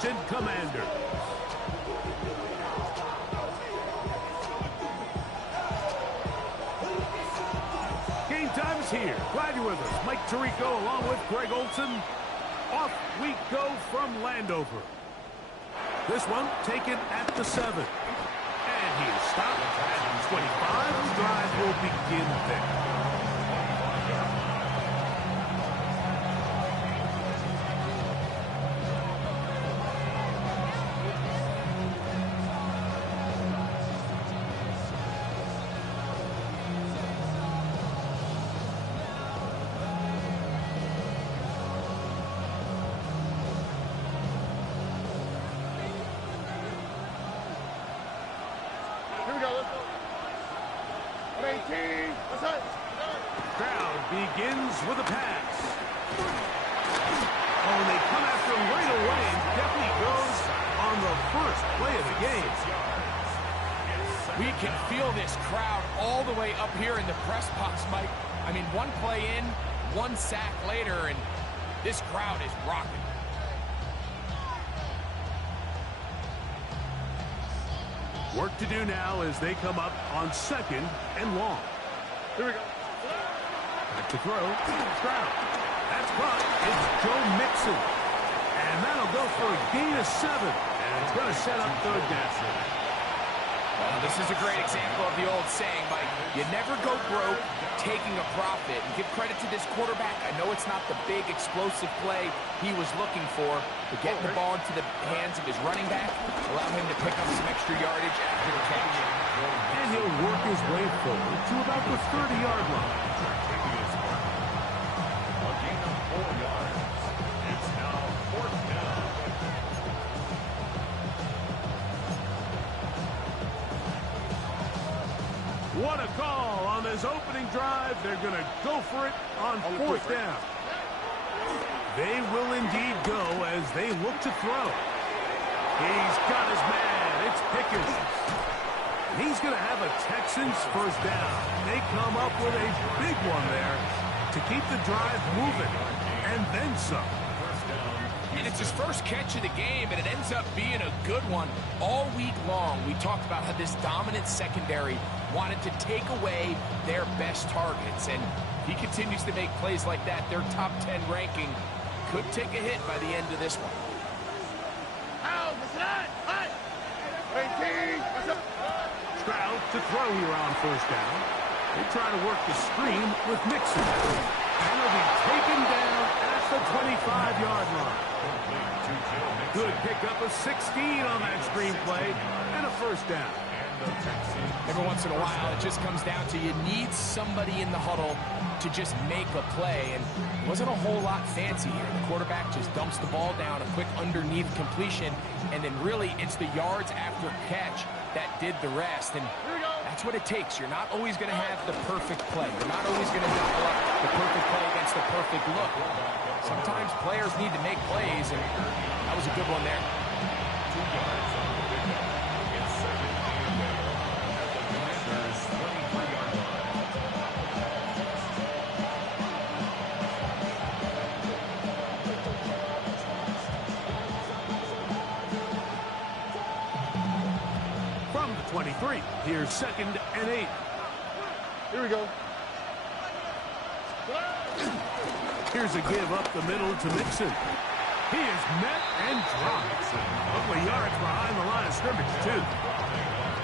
Washington Commanders. Game time is here. Glad you're with us. Mike Tirico along with Greg Olson. Off we go from Landover. This one taken at the 7. And he is stopped at 25. The drive will begin there. Crowd begins with a pass. Oh, and they come after him right away. And definitely goes on the first play of the game. We can feel this crowd all the way up here in the press box, Mike. I mean, one play in, one sack later, and this crowd is rocking. Work to do now as they come up on 2nd and long. Here we go. Back to throw. Stroud. That's caught. It's Joe Mixon. And that'll go for a gain of 7. And it's going to set up 3rd down. Well, this is a great example of the old saying, Mike. You never go broke taking a profit. And give credit to this quarterback. I know it's not the big explosive play he was looking for, but getting the ball into the hands of his running back allowed him to pick up some extra yardage after the catch. And he'll work his way forward to about the 30-yard line. A gain of 4 yards. It's now 4th down. What a call on this opening drive. They're going to go for it on 4th down. They will indeed go as they look to throw. He's got his man. It's Pickens. He's going to have a Texans 1st down. They come up with a big one there to keep the drive moving, and then some. And it's his first catch of the game, and it ends up being a good one. All week long, we talked about how this dominant secondary wanted to take away their best targets, and he continues to make plays like that. Their top 10 ranking could take a hit by the end of this one. Stroud to throw here on 1st down. They try to work the screen with Mixon. And he'll be taken down at the 25-yard line. Good pickup of 16 on that screen play and a 1st down. Every once in a while, it just comes down to you need somebody in the huddle to just make a play, and it wasn't a whole lot fancy here. The quarterback just dumps the ball down, a quick underneath completion, and then really it's the yards after catch that did the rest, and that's what it takes. You're not always going to have the perfect play. You're not always going to dial up the perfect play against the perfect look. Sometimes players need to make plays, and that was a good one there. 2 yards on the pickup. It's 2nd and 8 at the Commanders' 23-yard line. From the 23, here's 2nd and 8. Here we go. Here's a give up the middle to Mixon. He is met and dropped. A couple of yards behind the line of scrimmage, too.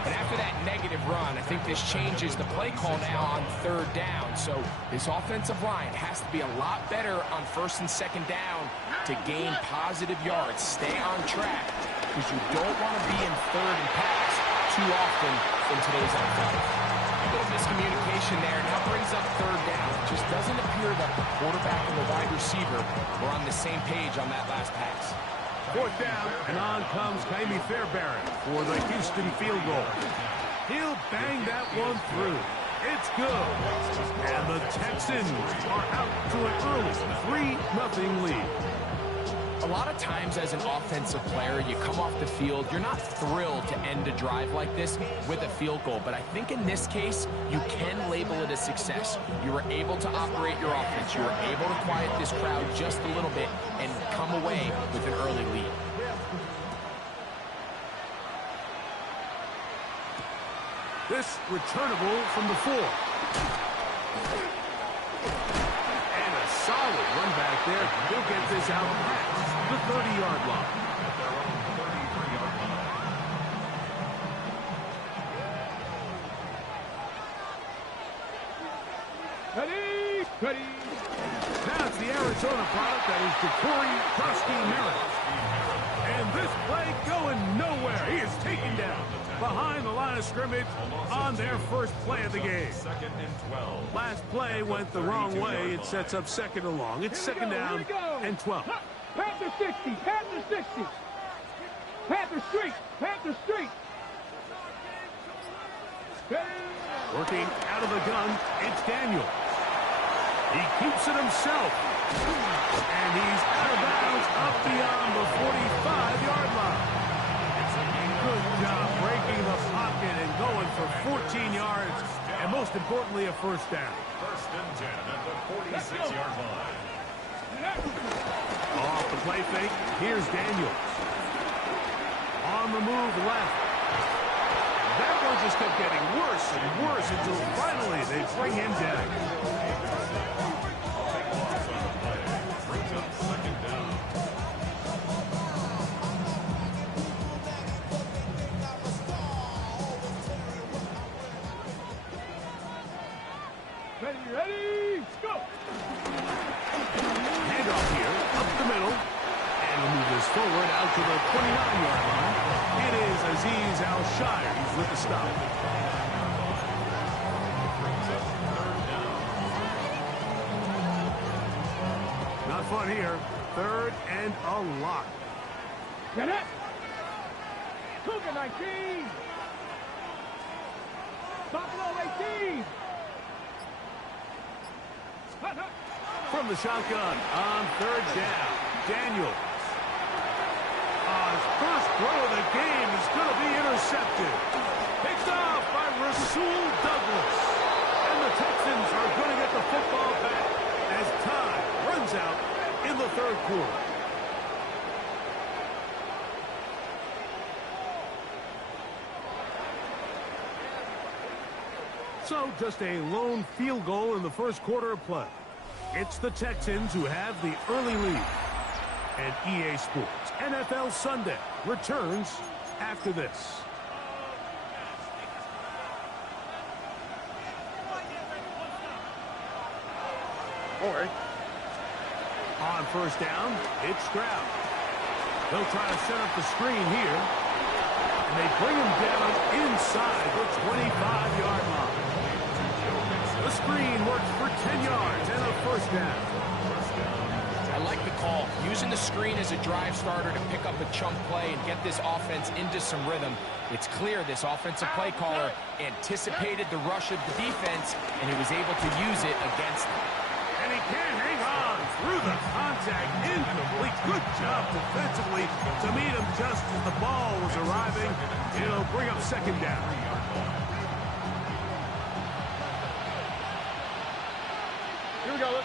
And after that negative run, I think this changes the play call now on 3rd down. So this offensive line has to be a lot better on 1st and 2nd down to gain positive yards. Stay on track because you don't want to be in 3rd and pass too often in today's NFL. A little miscommunication there. Now brings up 3rd down. It just doesn't appear that the quarterback and the wide receiver were on the same page on that last pass. 4th down, and on comes Kaimi Fairbairn for the Houston field goal. He'll bang that one through. It's good. And the Texans are out to an early 3-0 lead. A lot of times as an offensive player, you come off the field, you're not thrilled to end a drive like this with a field goal. But I think in this case, you can label it a success. You were able to operate your offense. You were able to quiet this crowd just a little bit and come away with an early lead. This returnable from the 4. And a solid run back there. He'll get this out past the 30-yard line. At their own 33-yard line. Ready. Now it's the Arizona product that is Ja'Cory Merritt. And this play going nowhere. He is taken down behind the line of scrimmage on their first play of the game. 2nd and 12. Last play went the wrong way. It sets up 2nd and long. It's 2nd down and 12. Panther 60. Panther 60. Panther Street. Panther Street. Working out of the gun, it's Daniel. He keeps it himself. And he's out of bounds up beyond the 45-yard line. Good job breaking the pocket and going for 14 yards, and most importantly, a first down. 1st and 10 at the 46-yard line. Off the play fake, here's Daniels. On the move left. That one just kept getting worse and worse until finally they bring him down. Brings up 2nd down. Ready, go! Handoff here, up the middle. And we'll move this forward out to the 29-yard line. It is Azeez Al-Shire. He's with the stop. Brings up 3rd down. Not fun here. 3rd and a lot. Get it! Cougar 19! Buffalo 18! From the shotgun on 3rd down. Daniels. His first throw of the game is going to be intercepted. Picked off by Rasul Douglas. And the Texans are going to get the football back as time runs out in the 3rd quarter. So just a lone field goal in the first quarter of play. It's the Texans who have the early lead. And EA Sports NFL Sunday returns after this. On 1st down, it's Stroud. They'll try to set up the screen here. And they bring him down inside the 25-yard line. The screen works for 10 yards and a first down. I like the call. Using the screen as a drive starter to pick up a chunk play and get this offense into some rhythm. It's clear this offensive play caller anticipated the rush of the defense, and he was able to use it against them. And he can't hang on through the contact. Incomplete. Good job defensively to meet him just as the ball was arriving. It'll bring up 2nd down. Here we go.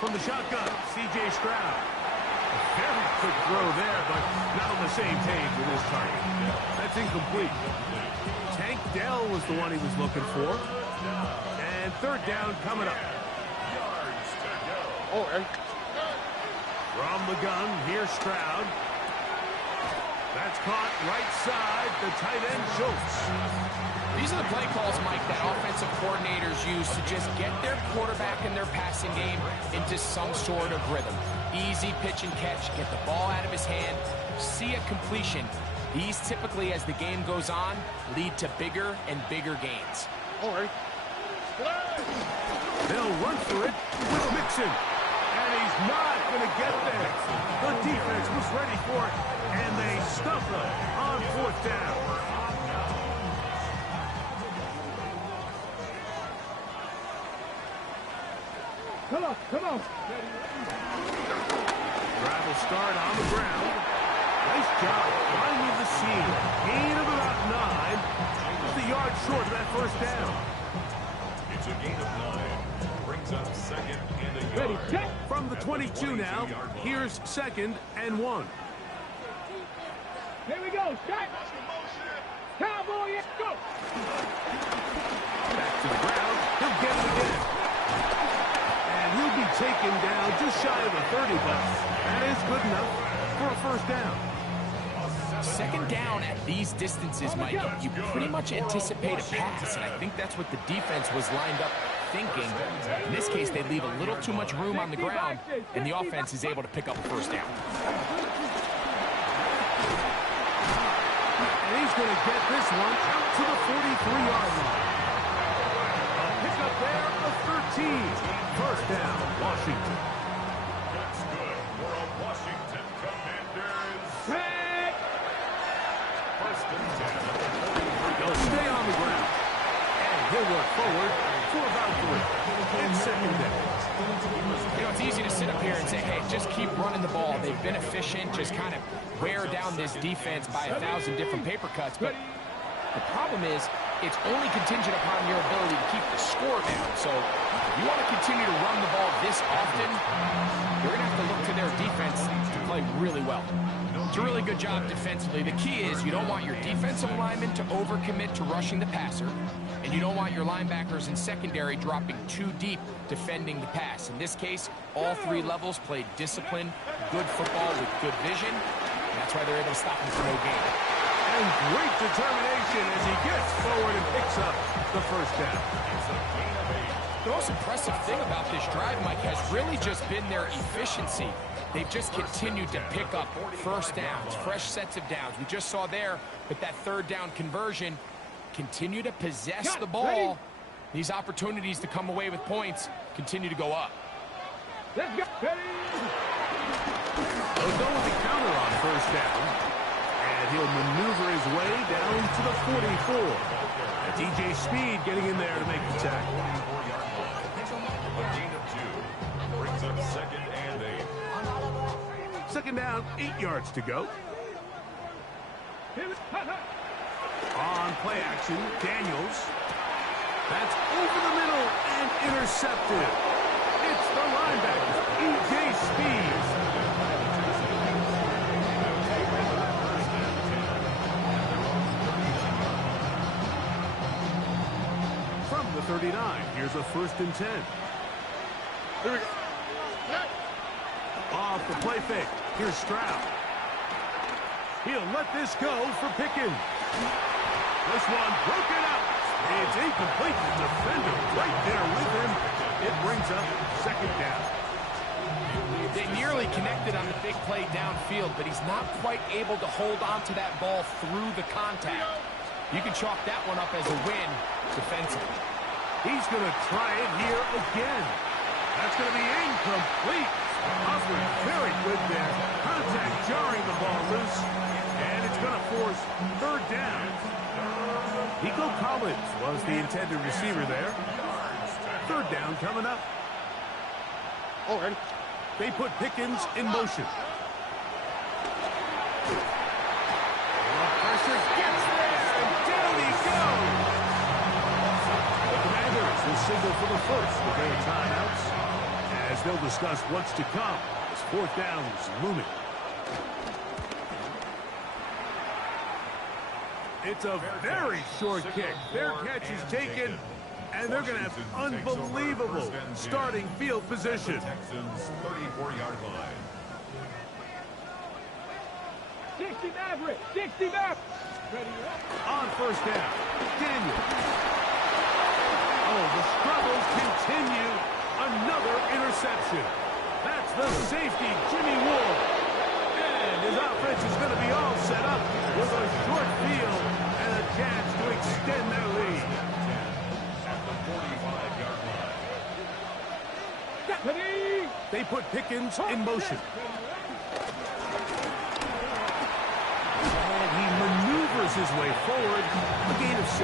From the shotgun, C.J. Stroud. A very quick throw there, but not on the same page with his target. That's incomplete. Tank Dell was the one he was looking for. And 3rd down coming up. From the gun, here's Stroud. That's caught right side, the tight end Schultz. These are the play calls, Mike, that offensive coordinators use to just get their quarterback and their passing game into some sort of rhythm. Easy pitch and catch, get the ball out of his hand, see a completion. These typically, as the game goes on, lead to bigger and bigger gains. They'll run for it with Mixon. And he's not going to get there. The defense was ready for it, and they stuff him on 4th down. Come on. Drive will start on the ground. Nice job finding the seam. Gain of about 9. Just a yard short of that first down. It's a gain of 9. Brings up 2nd and a yard. Ready, set. From the 22 now, here's 2nd and 1. Here we go. Shot. Cowboy, go! Back to the ground. He'll get it again. And he'll be taken down just shy of the 30, but that is good enough for a first down. Second down at these distances, Mike, you pretty much anticipate a pass, and I think that's what the defense was lined up thinking. In this case, they leave a little too much room on the ground, and the offense is able to pick up a first down. And he's going to get this one out to the 43-yard line. A pickup there of 13. First down, Washington. That's good for a Washington Commanders. First and 10 at the 43. He'll stay on the ground. And he'll work forward for about 3. It's second down. You know, it's easy to sit up here and say, hey, just keep running the ball. They've been efficient, just kind of wear down this defense by 1,000 different paper cuts. But the problem is, it's only contingent upon your ability to keep the score down. So if you want to continue to run the ball this often, you're going to have to look to their defense to play really well. It's a really good job defensively. The key is you don't want your defensive linemen to overcommit to rushing the passer, and you don't want your linebackers in secondary dropping too deep defending the pass. In this case, all three levels played disciplined, good football with good vision, and that's why they're able to stop him for no gain. And great determination as he gets forward and picks up the first down. It's a gain of 8. The most impressive thing about this drive, Mike, has really just been their efficiency. They've just continued to pick up first downs, fresh sets of downs. We just saw there with that third down conversion, continue to possess the ball. These opportunities to come away with points continue to go up. Let's go. Ready? He'll go with the counter on first down. And he'll maneuver his way down to the 44. That's DJ Speed getting in there to make the tackle. A gain of 2 brings up second and 8. Second down, 8 yards to go. On play action, Daniels. That's over the middle and intercepted. It's the linebacker, DJ Speed. From the 39, here's a first and 10. Here we go. Off the play fake. Here's Stroud. He'll let this go for Pickens. This one broken up. It's incomplete. The defender right there with him. It brings up second down. They nearly connected on the big play downfield, but he's not quite able to hold on to that ball through the contact. You can chalk that one up as a win defensively. He's going to try it here again. That's going to be incomplete. Hubbard very good there. Contact jarring the ball loose. And it's going to force third down. Nico Collins was the intended receiver there. Third down coming up. All right. They put Pickens in motion. Pressure gets there, and down he goes. The Commanders will signal for the first of their timeouts as they'll discuss what's to come as fourth down is looming. It's a very short kick. Their catch is taken, and they're going to have unbelievable starting field position. Texans 34-yard line. 60 Maverick. 60 Maverick. On first down, Daniel. Oh, the struggles continue. Another interception. That's the safety, Jimmy Ward. And his offense is going to be all set up with a short field and a chance to extend their lead. At the 45-yard line. They put Pickens in motion. And he maneuvers his way forward. A gain of 6.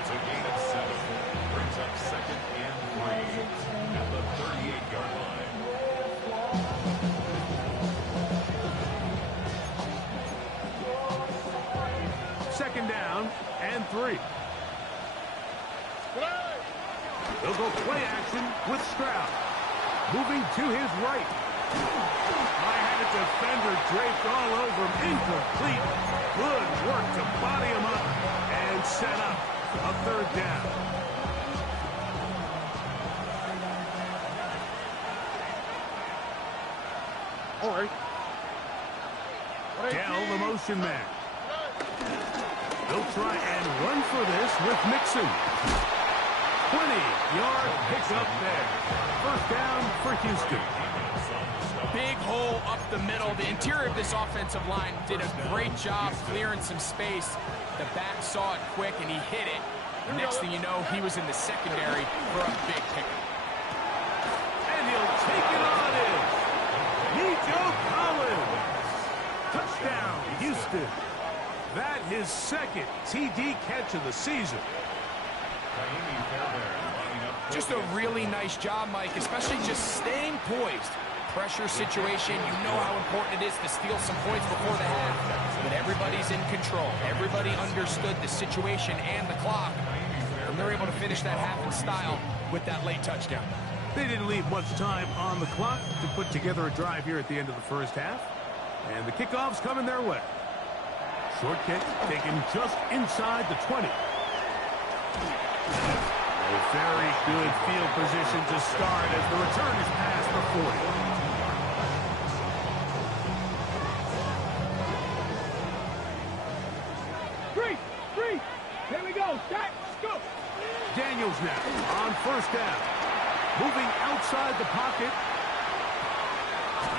It's a gain of 7. Brings up second and 3 at the 38-yard line. Second down and 3. They'll go play action with Stroud. Moving to his right. I had a defender draped all over him. Incomplete. Good work to body him up and set up a third down. All right. Dell, the motion man. They'll try and run for this with Mixon. 20-yard pickup there. First down for Houston. Big hole up the middle. The interior of this offensive line did a great job clearing some space. The back saw it quick, and he hit it. The next thing you know, he was in the secondary for a big pickup. And he'll take it on in. Nico Collins. Touchdown, Houston. That his second TD catch of the season. Just a really nice job, Mike, especially just staying poised. Pressure situation, you know how important it is to steal some points before the half. But everybody's in control. Everybody understood the situation and the clock. And they're able to finish that half in style with that late touchdown. They didn't leave much time on the clock to put together a drive here at the end of the first half. And the kickoff's coming their way. Short kick taken just inside the 20. A very good field position to start as the return is past the 40. Three. Here we go. Stack, scoop. Daniels now on first down. Moving outside the pocket.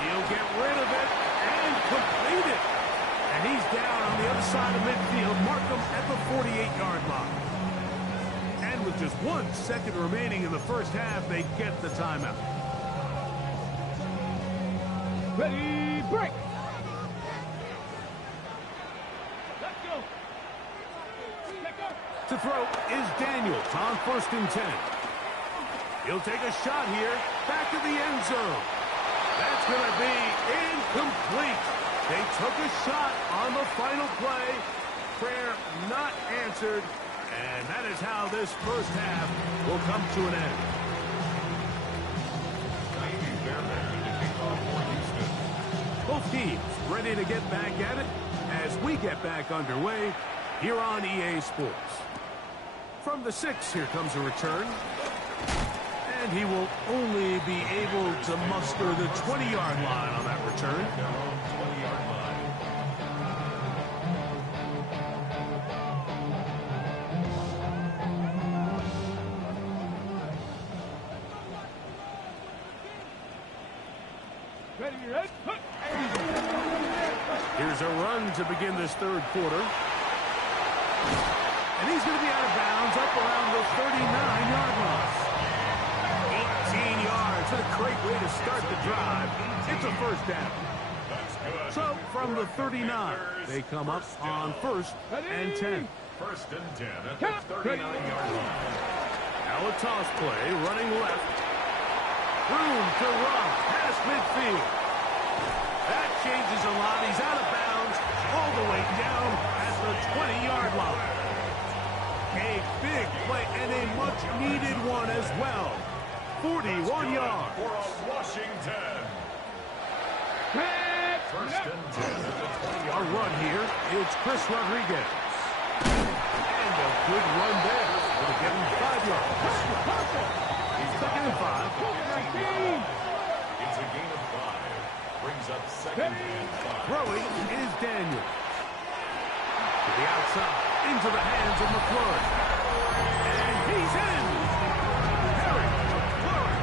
He'll get rid of it and complete it. And he's down on the other side of midfield. Mark him at the 48-yard line. And with just 1 second remaining in the first half, they get the timeout. Ready, break. Let's go. To throw is Daniels on 1st and 10. He'll take a shot here. Back to the end zone. That's going to be incomplete. They took a shot on the final play. Prayer not answered. And that is how this first half will come to an end. Both teams ready to get back at it as we get back underway here on EA Sports. From the 6, here comes a return. And he will only be able to muster the 20-yard line on that return. Here's a run to begin this third quarter. And he's going to be out of bounds up around the 39-yard line. 18 yards. What a great way to start the drive. It's a first down. So from the 39, they come up on 1st and 10. 1st and 10 at the 39-yard line. Now a toss play, running left. Room to run past midfield. That changes a lot. He's out of bounds all the way down at the 20-yard line. A big play and a much-needed one as well. 41 yards. For Washington. 1st and 10 at the 20-yard line. Run here. It's Chris Rodriguez. And a good run there. It'll get him 5 yards. Second and 5. It's a gain of 5. Brings up 2nd and 5. Throwing is Daniel. To the outside. Into the hands of McClure. And he's in. Harry McClure.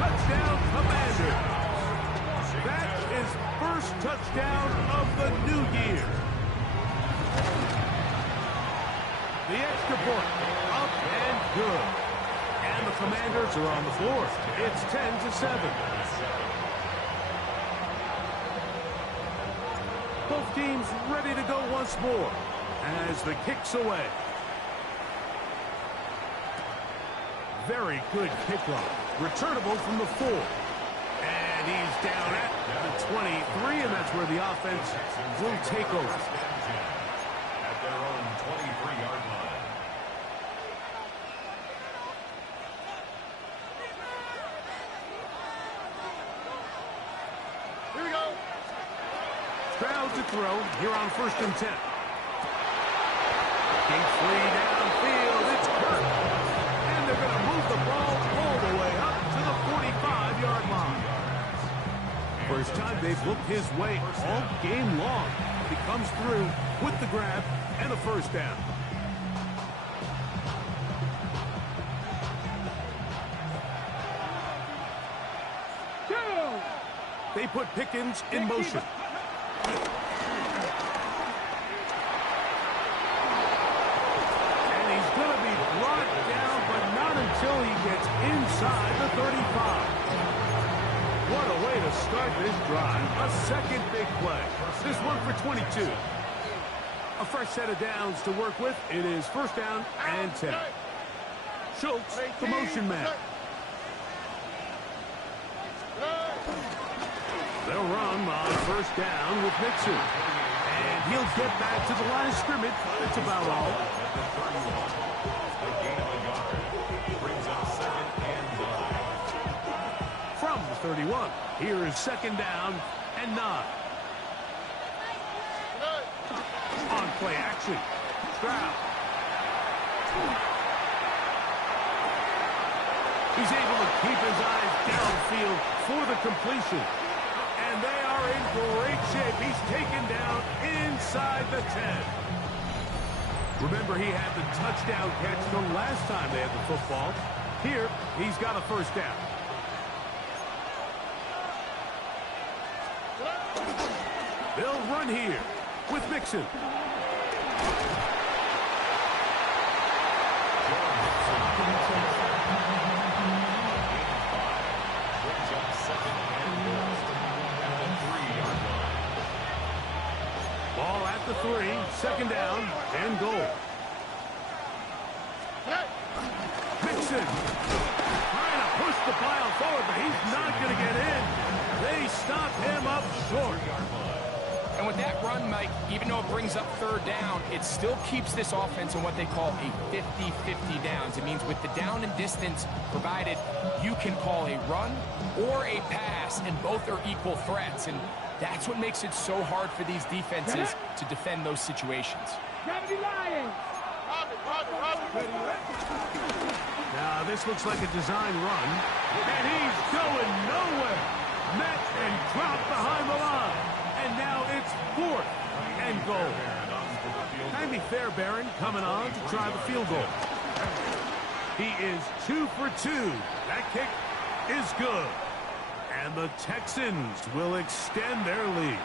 Touchdown, Commander. That's his first touchdown of the new year. The extra point. Up and good. And the Commanders are on the board. It's 10-7. Both teams ready to go once more as the kick's away. Very good kickoff. Returnable from the 4. And he's down at the 23, and that's where the offense will take over. At their own 23-yard line. Stroud to throw here on 1st and 10. Deep free downfield. It's Kirk. And they're going to move the ball all the way up to the 45-yard line. First time they've looked his way all game long. He comes through with the grab and a first down. They put Pickens in motion. And he's going to be brought down, but not until he gets inside the 35. What a way to start this drive. A second big play. This one for 22. A fresh set of downs to work with. It is 1st down and 10. Schultz, the motion man. They'll run on 1st down with Mixon. And he'll get back to the line of scrimmage. That's about all. From the 31, here is 2nd down and 9. On play action. Stroud. He's able to keep his eyes downfield for the completion. And they are in great shape. He's taken down inside the 10. Remember, he had the touchdown catch the last time they had the football. Here, he's got a 1st down. They'll run here with Mixon. Ball at the 3, 2nd down and goal. Mixon trying to push the pile forward, but he's not going to get in. They stop him up short. And with that run, Mike, even though it brings up 3rd down, it still keeps this offense in what they call a 50-50 downs. It means with the down and distance provided, you can call a run or a pass, and both are equal threats. And that's what makes it so hard for these defenses to defend those situations. Now, this looks like a design run, and he's going nowhere. Met and dropped behind the line. And now it's 4th and goal. Timmy Fairbairn coming on to try the field goal. He is 2 for 2. That kick is good. And the Texans will extend their lead.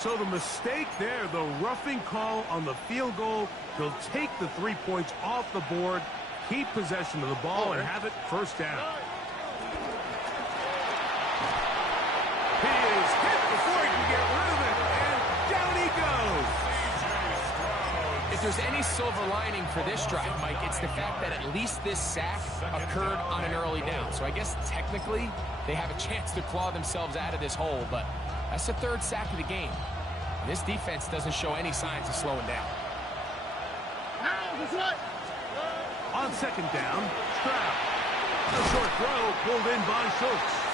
So the mistake there, the roughing call on the field goal, they'll take the 3 points off the board, keep possession of the ball, and have it 1st down. He is hit before he can get rid of it, and down he goes. If there's any silver lining for this drive, Mike, it's the fact that at least this sack occurred on an early down. So I guess technically they have a chance to claw themselves out of this hole, but that's the 3rd sack of the game. And this defense doesn't show any signs of slowing down. On 2nd down, Stroud. A short throw pulled in by Schultz.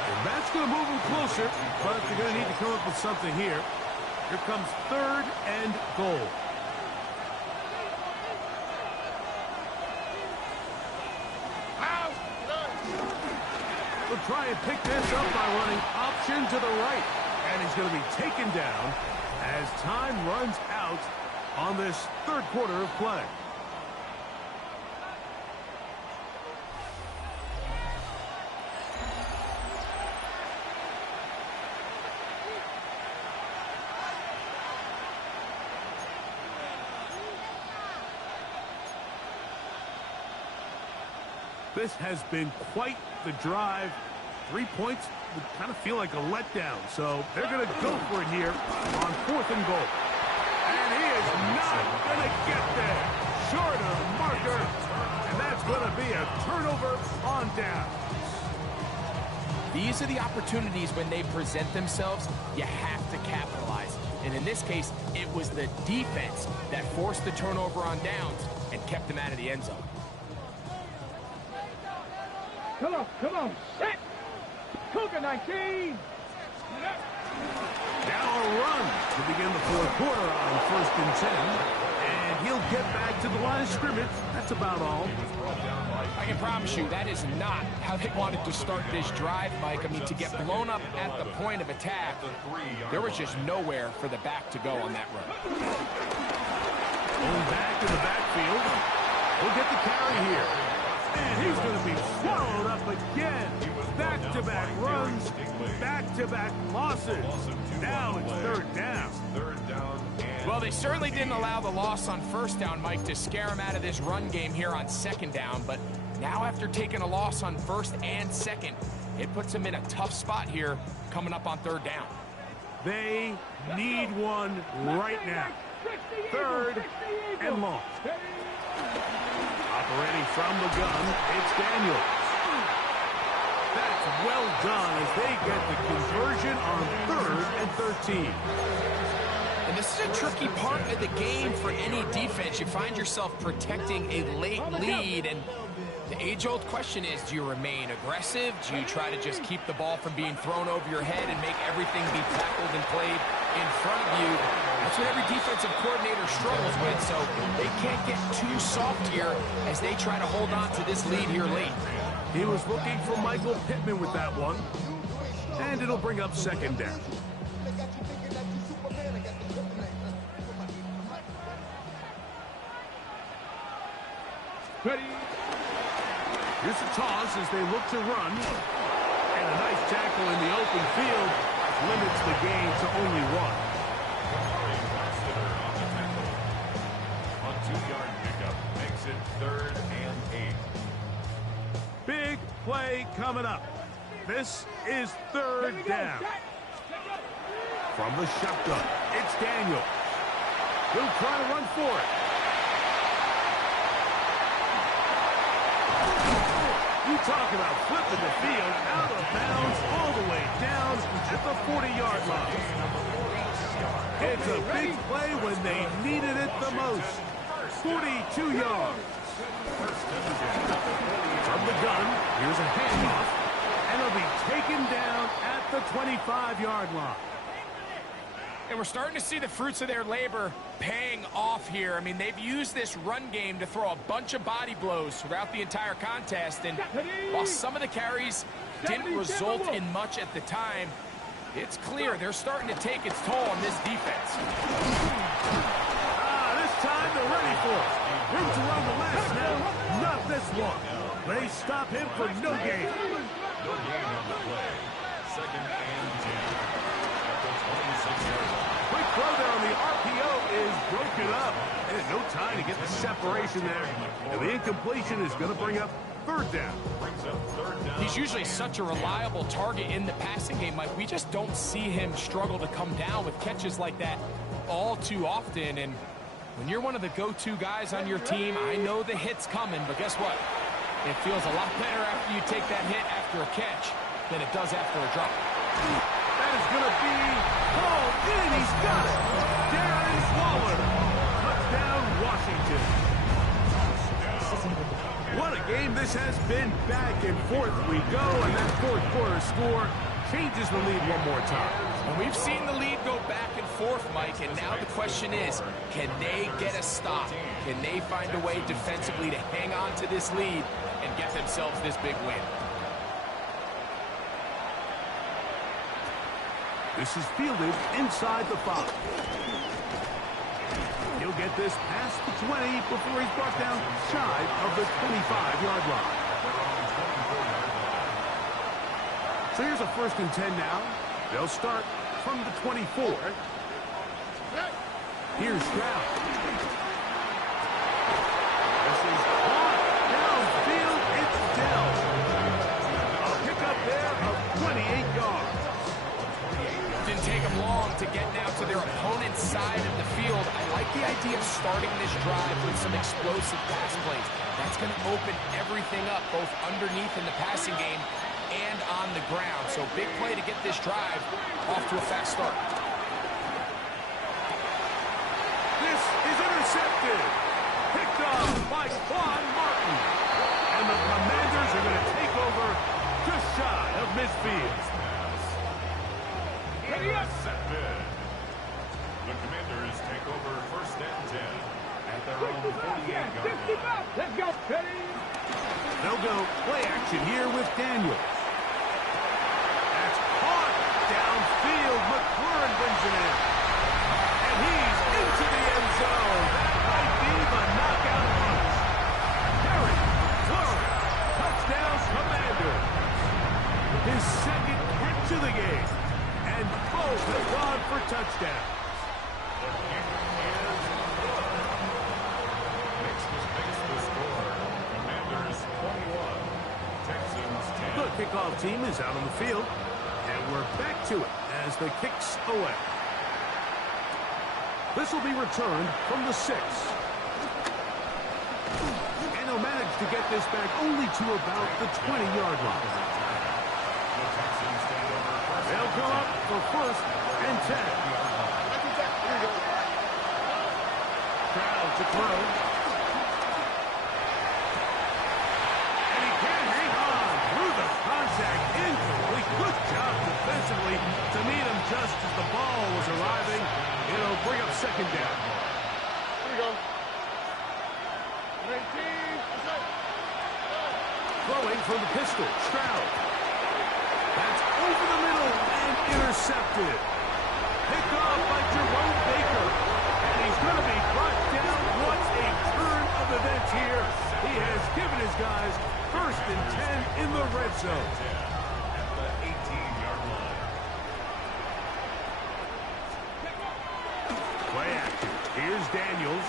And that's going to move them closer, but they're going to need to come up with something here. Here comes 3rd and goal. We'll try and pick this up by running option to the right. And he's going to be taken down as time runs out on this 3rd quarter of play. This has been quite the drive. 3 points would kind of feel like a letdown. So they're going to go for it here on 4th and goal. And he is not going to get there. Short of the marker. And that's going to be a turnover on down. These are the opportunities when they present themselves, you have to capitalize. And in this case, it was the defense that forced the turnover on downs and kept them out of the end zone. Come on, set! Cougar 19! Now a to begin the fourth quarter on 1st and 10. And he'll get back to the line of scrimmage. That's about all. I can promise you that is not how they wanted to start this drive, Mike. I mean, to get blown up at the point of attack, there was just nowhere for the back to go on that run. Going back in the backfield. He'll get the carry here. And he's going to be swallowed up again. Back-to-back runs, back-to-back losses. Now it's 3rd down. Well, they certainly didn't allow the loss on 1st down, Mike, to scare him out of this run game here on 2nd down. But now after taking a loss on 1st and 2nd, it puts him in a tough spot here coming up on 3rd down. They need one right now. 3rd and long. Operating from the gun, it's Daniels. That's well done as they get the conversion on 3rd and 13. And this is a tricky part of the game for any defense. You find yourself protecting a late lead, and the age-old question is, do you remain aggressive? Do you try to just keep the ball from being thrown over your head and make everything be tackled and played in front of you? That's what every defensive coordinator struggles with, so they can't get too soft here as they try to hold on to this lead here late. He was looking for Michael Pittman with that one, and it'll bring up 2nd down. Ready. Here's a toss as they look to run. And a nice tackle in the open field limits the gain to only 1. On 2-yard pickup makes it 3rd and 8. Big play coming up. This is 3rd down. From the shotgun, it's Daniel. He'll try to run for it. You talk about flipping the field out of bounds all the way down at the 40-yard line. It's a big play when they needed it the most. 42 yards. From the gun, here's a handoff, and it'll be taken down at the 25-yard line. And we're starting to see the fruits of their labor paying off here. I mean, they've used this run game to throw a bunch of body blows throughout the entire contest. And while some of the carries didn't result in much at the time, it's clear they're starting to take its toll on this defense. This time they're ready for it. Room to run the last now. Not this one. They stop him for no gain. No gain on the play. 2nd and 10. At the 26-yard line. Quick throw there on the RPO is broken up. And no time to get the separation there. And the incompletion is going to bring up 3rd down. Brings up 3rd down. He's usually such a reliable target in the passing game, Mike. We just don't see him struggle to come down with catches like that all too often. And when you're one of the go-to guys on your team, I know the hit's coming, but guess what? It feels a lot better after you take that hit after a catch than it does after a drop. That is going to be called in. He's got it. Darren Waller. Touchdown, Washington. What a game this has been. Back and forth we go, and that 4th quarter score changes the lead one more time. And we've seen the lead go back and forth, Mike, and now the question is, can they get a stop? Can they find a way defensively to hang on to this lead and get themselves this big win? This is fielded inside the 5. He'll get this past the 20 before he's brought down shy of the 25-yard line. So here's a 1st and 10 now. They'll start from the 24. Here's Stroud. This is caught downfield. It's Dell. A pickup there of 28 yards. Didn't take them long to get now to their opponent's side of the field. I like the idea of starting this drive with some explosive pass plays. That's going to open everything up, both underneath in the passing game and on the ground. So big play to get this drive off to a fast start. This is intercepted. Picked up by Quan Martin. And the Commanders are going to take over just shy of midfield. man. 65. Let's go. Ready? They'll go play action here with Daniels. That's caught downfield. McLaurin brings it in. And he's into the end zone. That might be the knockout punch. Harry, McLaurin, touchdown Commander. His second catch of the game. And both have gone for touchdowns. The kickoff team is out on the field, and we're back to it as the kick's away. This will be returned from the 6. And he'll manage to get this back only to about the 20-yard line. They'll go up for 1st and 10. Crowd to throw. And he can hang on through the contact. Incomplete. Good job defensively to meet him just as the ball was arriving. It'll bring up 2nd down. Here we go. 19. Throwing from the pistol. Stroud. That's over the middle and intercepted. Picked off by Jerome Baker. And he's going to be brought down. What a turn of events here. He has given his guys 1st and 10 in the red zone. At the 18-yard line. Play action. Here's Daniels.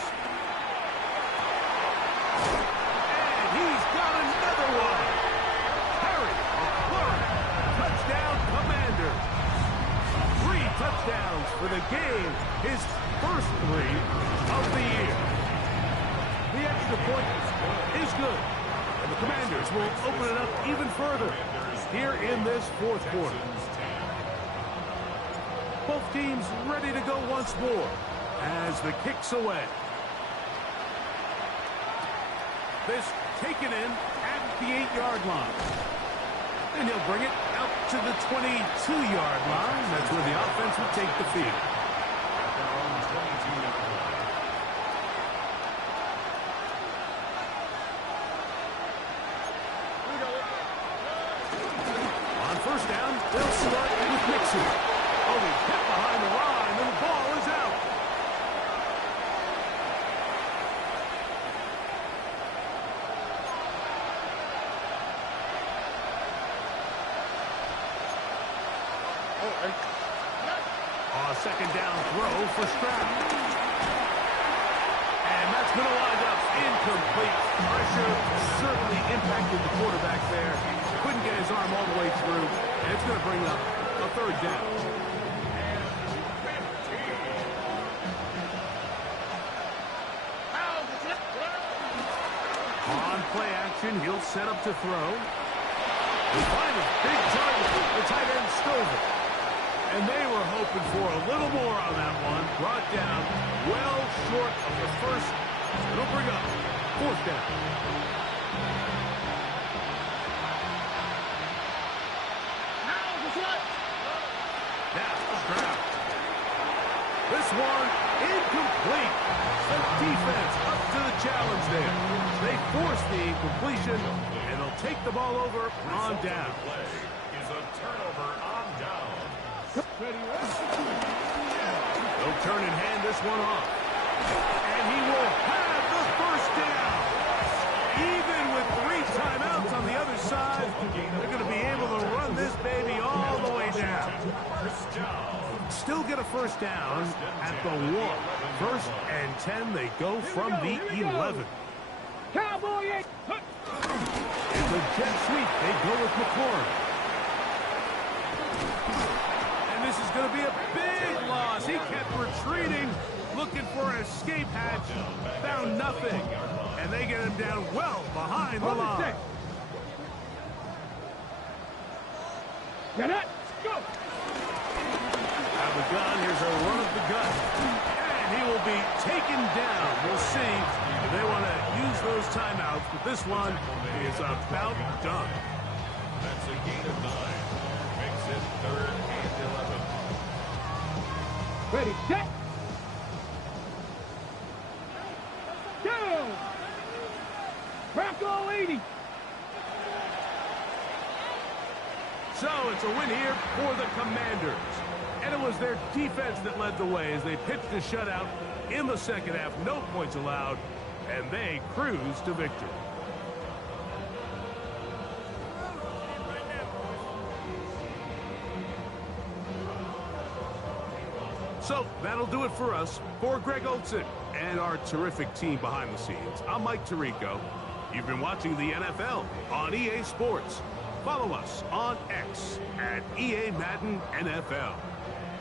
And he's got another one. Harry, McLaurin, touchdown Commander. 3 touchdowns for the game. His first 3 of the year. The extra point is good. And the Commanders will open it up even further here in this 4th quarter. Both teams ready to go once more as the kick's away. This taken in at the 8-yard line. And he'll bring it out to the 22-yard line. That's where the offense will take the field. At their own 22-yard line. On 1st down, they'll start with Mixon. Oh, he hit behind the line, and the ball is out. A 2nd down throw for Stroud. And that's going to wind up incomplete. Pressure certainly impacted the quarterback there. Couldn't get his arm all the way through, and it's going to bring up a 3rd down. On play action, he'll set up to throw. The final big target, the tight end Stover. And they were hoping for a little more on that one. Brought down well short of the first. It'll bring up 4th down. Now, Stroud. This one incomplete. The defense up to the challenge there. They force the incompletion, and they'll take the ball over on down. Play is a turnover on down. They'll turn and hand this one off. And he will have the 1st down. Even with 3 timeouts on the other side, they're going to be able to run this baby all the way down. Still get a 1st down at the 1. 1st and 10, they go from the 11. Cowboy 8. In the jet sweep, they go with McLaurin. This is going to be a big loss. He kept retreating, looking for an escape hatch, found nothing, and they get him down well behind the line. Get it. Go. Out of the gun, here's a run of the gun. And he will be taken down. We'll see if they want to use those timeouts, but this one is about done. That's a gain of 9. Makes it 3rd and 11. Ready, set. Go. go 80. So it's a win here for the Commanders. And it was their defense that led the way as they pitched a shutout in the second half. No points allowed, and they cruised to victory. So that'll do it for us. For Greg Olson and our terrific team behind the scenes, I'm Mike Tirico. You've been watching the NFL on EA Sports. Follow us on X at EA Madden NFL.